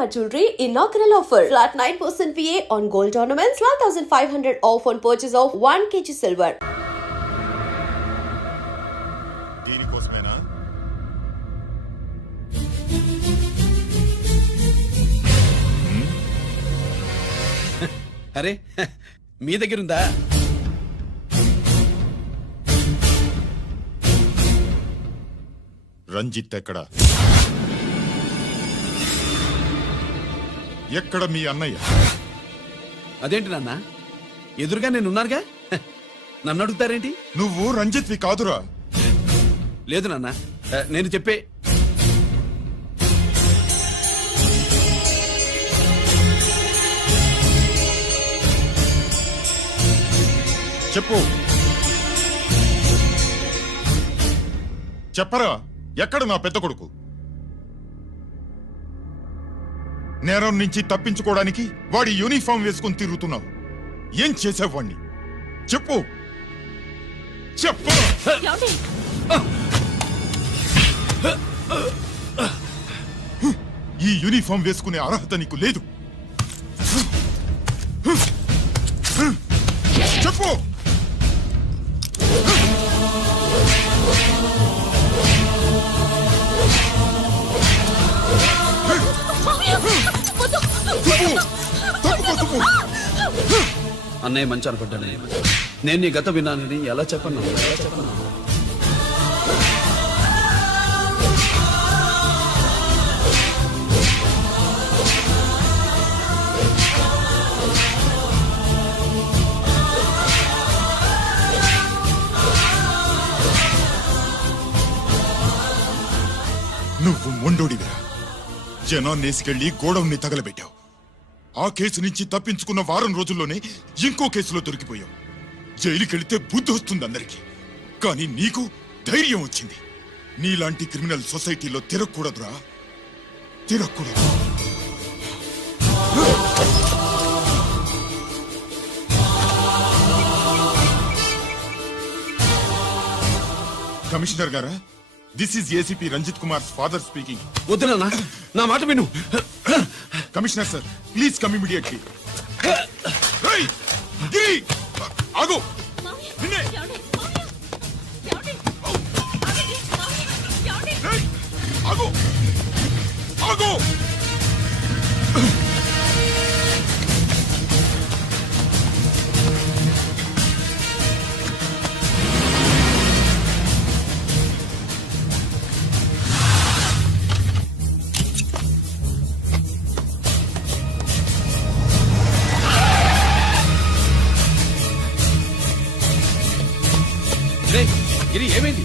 Shalimar Jewelry inaugural offer. Flat 9% VA on gold ornaments, 12,500 off on purchase of 1 kg silver. దీనికోసమేనా? అరే మీ దగ్గరుందా? రంజిత్ ఎక్కడ? ఎక్కడ మీ అన్నయ్య? అదేంటి నాన్న, ఎదురుగా నేనున్నానుగా, నన్ను అడుగుతారేంటి? నువ్వు రంజిత్వి కాదురా. లేదు నాన్న, నేను చెప్పే చెప్పు. చెప్పరా, ఎక్కడ నా పెద్ద కొడుకు? నేరం నుంచి తప్పించుకోవడానికి వాడి యూనిఫామ్ వేసుకుని తిరుగుతున్నావు. ఏం చేసావు వాణ్ణి? చెప్పు చెప్పు. ఈ యూనిఫామ్ వేసుకునే అర్హత నీకు లేదు. చెప్పు. అన్నయ్య మంచి అనుకుంటానే, నేను నీ గత విన్నానని ఎలా చెప్పను? నువ్వు మొండోడివిరా. జనాన్నేసుకెళ్లి గోడౌన్ని తగలబెట్టావు. ఆ కేసు నుంచి తప్పించుకున్న వారం రోజుల్లోనే ఇంకో కేసులో దొరికిపోయావు. జైలుకెళ్తే బుద్ధి వస్తుంది అందరికీ, కానీ నీకు ధైర్యం వచ్చింది. నీలాంటి క్రిమినల్ సొసైటీలో తిరగకూడదురా, తిరగకూడదు. కమిషనర్ గారా, this is ACP Ranjith Kumar father speaking. వద్దు నాన్న, నా మాట విను. Commissioner sir, please come immediately. ఆగు. నిన్నే. ఆగు. ఆగు. గిరి, ఏమైంది?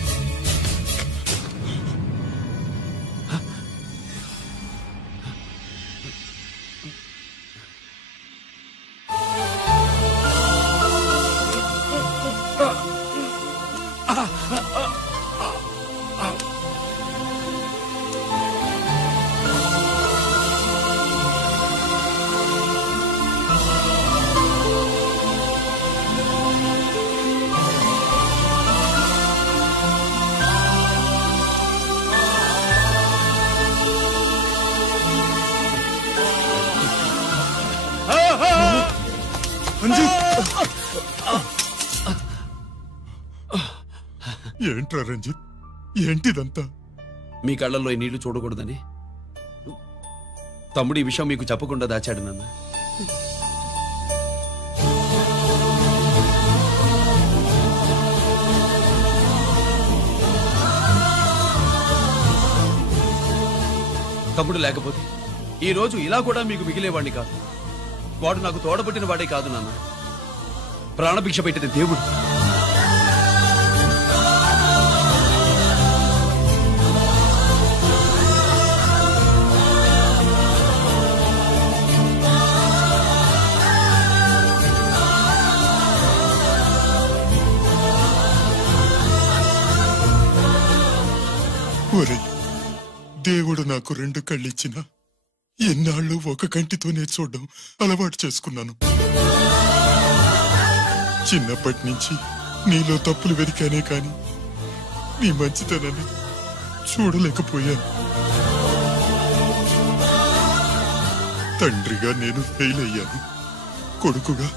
ఏంట్రా రంజిత్, ఏంటిదంతా? మీ కళ్ళల్లో ఈ నీళ్లు చూడకూడదని తమ్ముడు ఈ విషయం మీకు చెప్పకుండా దాచాడు నాన్న. తమ్ముడు లేకపోతే ఈ రోజు ఇలా కూడా మీకు మిగిలేవాడిని కాదు. వాడు నాకు తోడబుట్టిన వాడే కాదు నాన్న, ప్రాణభిక్ష పెట్టిన దేవుడు. దేవుడు నాకు 2 కళ్ళిచ్చినా ఎన్నాళ్ళు ఒక కంటితోనే చూడడం అలవాటు చేసుకున్నాను. చిన్నప్పటి నుంచి నీలో తప్పులు వెతికానే కాని నీ మంచితనాన్ని చూడలేకపోయాను. తండ్రిగా నేను ఫెయిల్ అయ్యాను, కొడుకుగా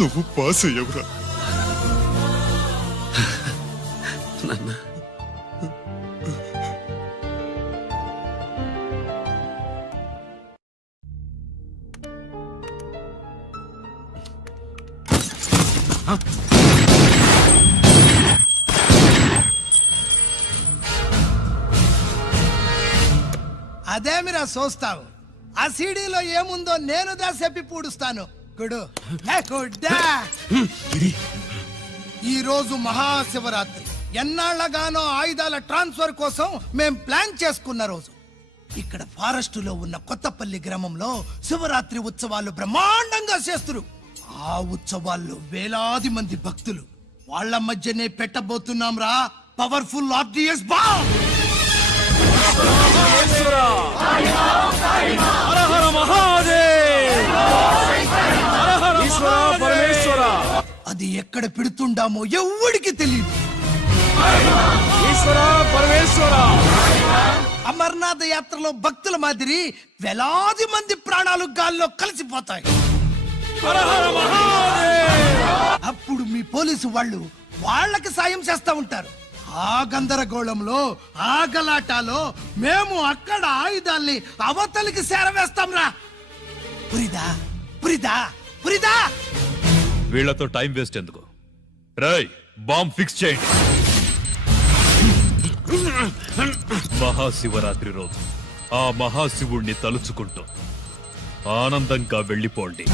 నువ్వు పాస్ అయ్యవురా. నాన్న అదేమిరా చూస్తావు? ఆ సీడీలో ఏముందో నేను దా చెప్పి పూడుస్తాను. గుడు ఏ గుడ్డా. ఈ రోజు మహాశివరాత్రి. ఎన్నాళ్లగానో ఆయుధాల ట్రాన్స్ఫర్ కోసం మేం ప్లాన్ చేసుకున్న రోజు. ఇక్కడ ఫారెస్ట్ లో ఉన్న కొత్తపల్లి గ్రామంలో శివరాత్రి ఉత్సవాలు బ్రహ్మాండంగా చేస్తురు. ఆ ఉత్సవాల్లో వేలాది మంది భక్తులు. వాళ్ళ మధ్యనే పెట్టబోతున్నాం రా పవర్ఫుల్ ఆర్డిఎస్ బాంబ్. అది ఎక్కడ పెడుతుండామో ఎవ్వడికి తెలియదు. అమర్నాథ్ యాత్రలో భక్తుల మాదిరి వేలాది మంది ప్రాణాలు గాల్లో కలిసిపోతాయి. అప్పుడు మీ పోలీసు వాళ్ళు వాళ్ళకి సాయం చేస్తా ఉంటారు. ఆ గందరగోళంలో ఆ గలాటాలో మేము అక్కడ ఆయుధాల్ని అవతలికి చేరవేస్తాం రా. పురిదా పురిదా పురిదా. వీళ్లతో టైం వేస్ట్ ఎందుకు? రాయ్, బాంబ్ ఫిక్స్ చేయండి. మహాశివరాత్రి రోజు ఆ మహాశివుణ్ణి తలుచుకుంటూ ఆనందంగా వెళ్ళిపోండి.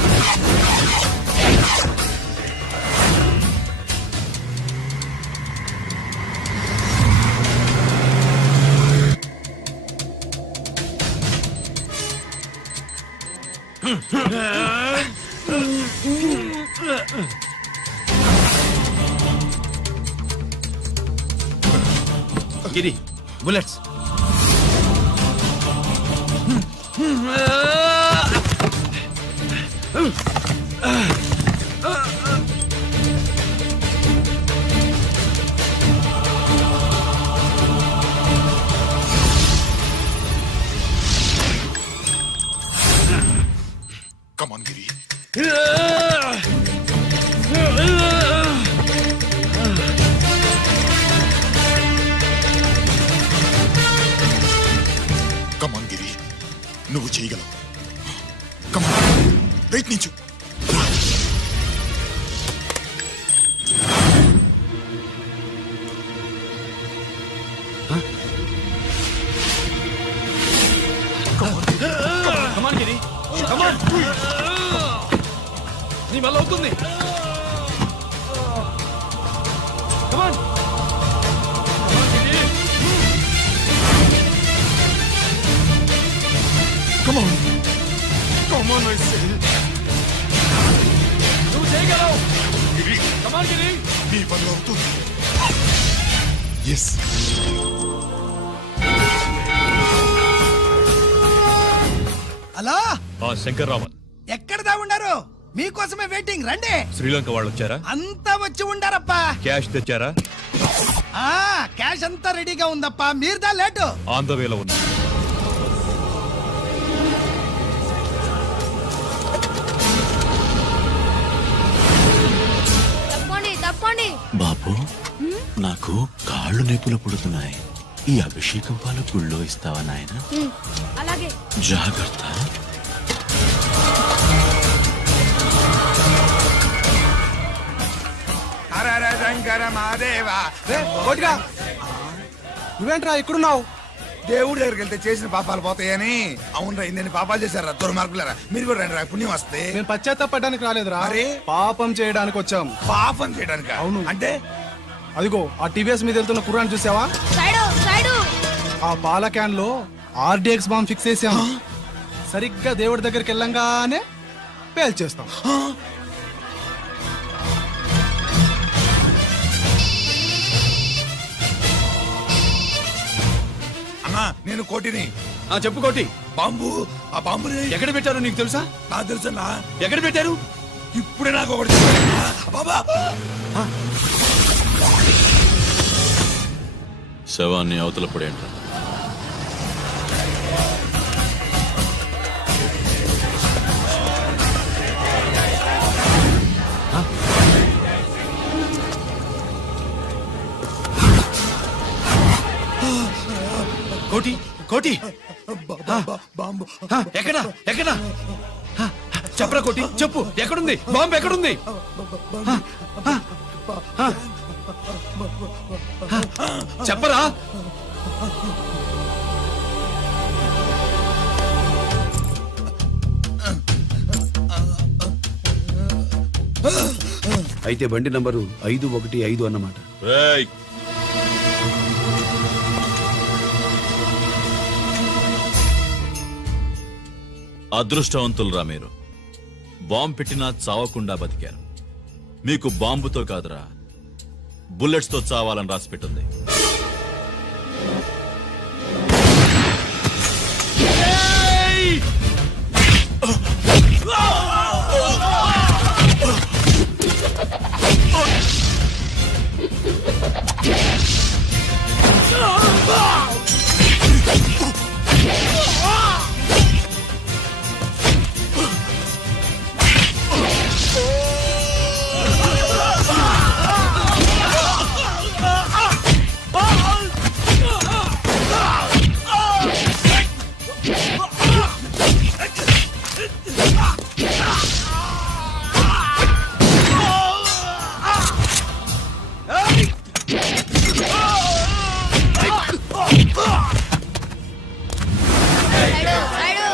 గిరి, బుల్లెట్స్. కమాన్ గిరి. కమాన్ గిరి, నువ్వు చేయగలవు. కమాన్, ప్రయత్నించు. కమాన్ గిరి, కమాన్. నీ వల్ల అవుతుంది. కమాన్. Come on. Come on, I say. నువ్వు చేయగలవు. గిరి, కమాన్ గిరి. నీ వల్ల అవుతుంది. ఎస్. హలో, ఆ శంకర్రామన్, ఎక్కడ దా ఉన్నారు? మీకోసమే వెయిటింగ్. రండి. శ్రీలంక వాళ్ళు వచ్చారా? అంతా వచ్చి ఉండారప్పా. క్యాష్ తెచ్చారా? ఆ క్యాష్ అంతా రెడీగా ఉందప్పా. మీరుదా లేటు. ఆన్ ద వేలో ఉన్నా. తప్పండి. బాబు, నాకు కాళ్ళు నొప్పులు పుడుతున్నాయి. ఈ అభిషేకం పాలు గుళ్ళో ఇస్తావా నాయన? అలాగే. జాగ్రత్త. నువ్వేంట్రా ఇక్కడున్నావు? దేవుడి దగ్గరికి వెళ్తే చేసిన పాపాలు పోతాయని. అవునరా, ఇన్ని పాపాలు చేశారా దుర్మార్గులారా. మీరు కూడా రండి రా, పుణ్యం వస్తే. మేము పశ్చాత్తాపడడానికి రాలేదురా, మరి? పాపం చేయడానికి వచ్చాం. పాపం చేయడానికి? అవును. అంటే అదిగో ఆ టీవీఎస్ మీద వెళ్తున్న కుర్రాన్ని చూసావా? సైడు. ఆ పాల క్యాన్ లో ఆర్డిఎక్స్ బాంబ్ ఫిక్స్ చేసాం. సరిగ్గా దేవుడి దగ్గరికి వెళ్ళంగానే పేల్చేస్తాం. అన్నా, నేను కోటిని. చెప్పు కోటి. బాంబు, ఆ బాంబుని ఎక్కడ పెట్టారు నీకు తెలుసా? నాకు తెలుసన్నా. ఎక్కడ పెట్టారు? ఇప్పుడే నాకు ఒకటి చెప్పారన్నా. బాబా, శవాన్ని అవతల పడేంట్రా. కోటి బాంబు ఎక్కడ ఎక్కడ ఆ, చెప్పరా కోటి చెప్పు ఎక్కడుంది బాంబు ఎక్కడుంది చెప్పరా అయితే బండి నంబరు 515 అన్నమాట. రేయ్ అదృష్టవంతులరా మీరు. బాంబు పెట్టినా చావకుండా బతికారు. మీకు బాంబుతో కాదురా బుల్లెట్స్ తో చావాలని రాసి పెట్టింది. సైడు సైడు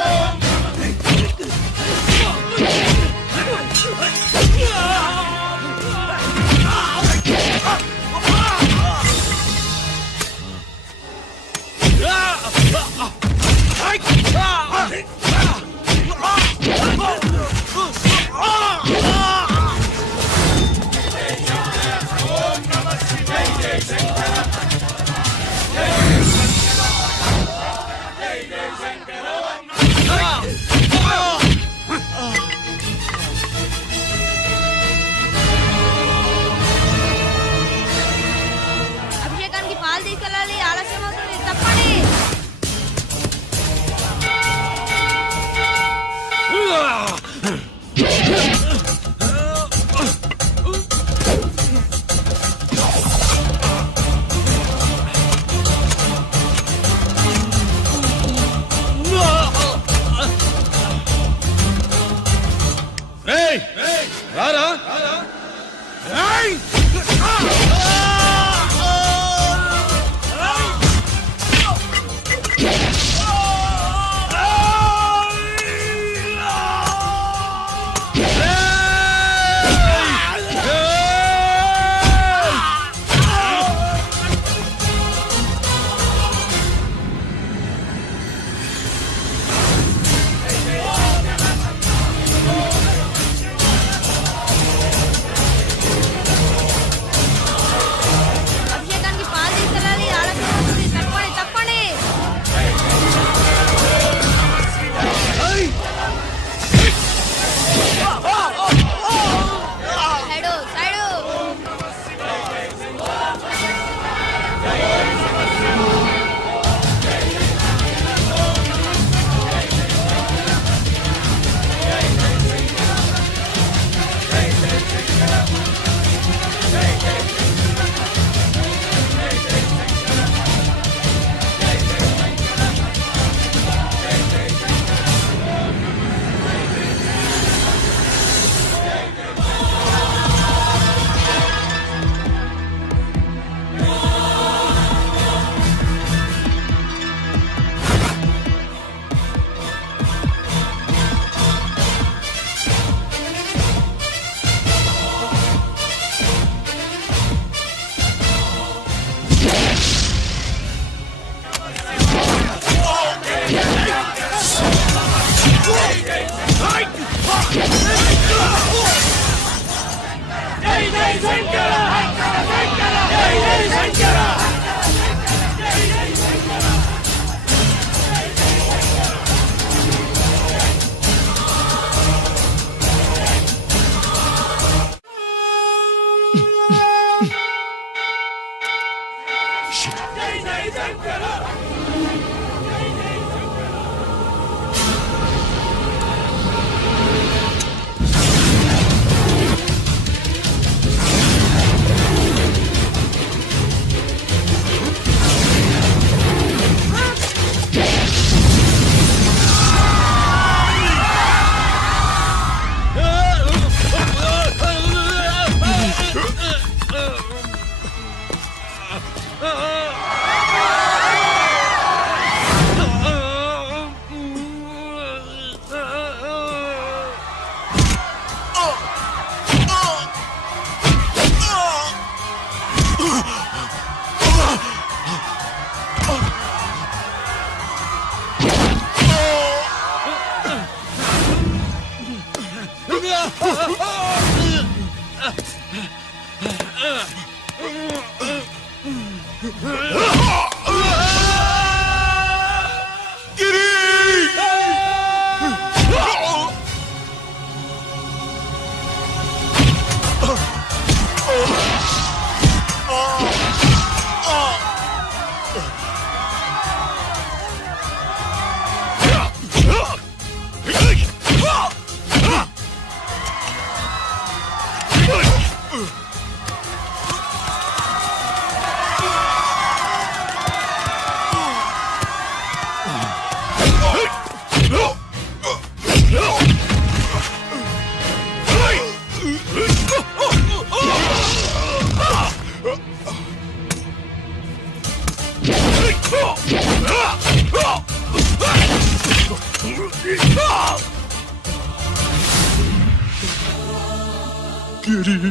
గిరి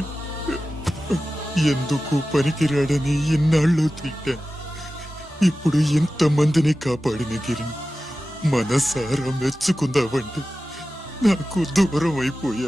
ఎందుకు పనికిరాడని ఇన్నాళ్ళు తిట్టా. ఇప్పుడు ఎంతమందిని కాపాడిన గిరిని మనసారా మెచ్చుకుందామంటే నాకు దూరం అయిపోయాడు.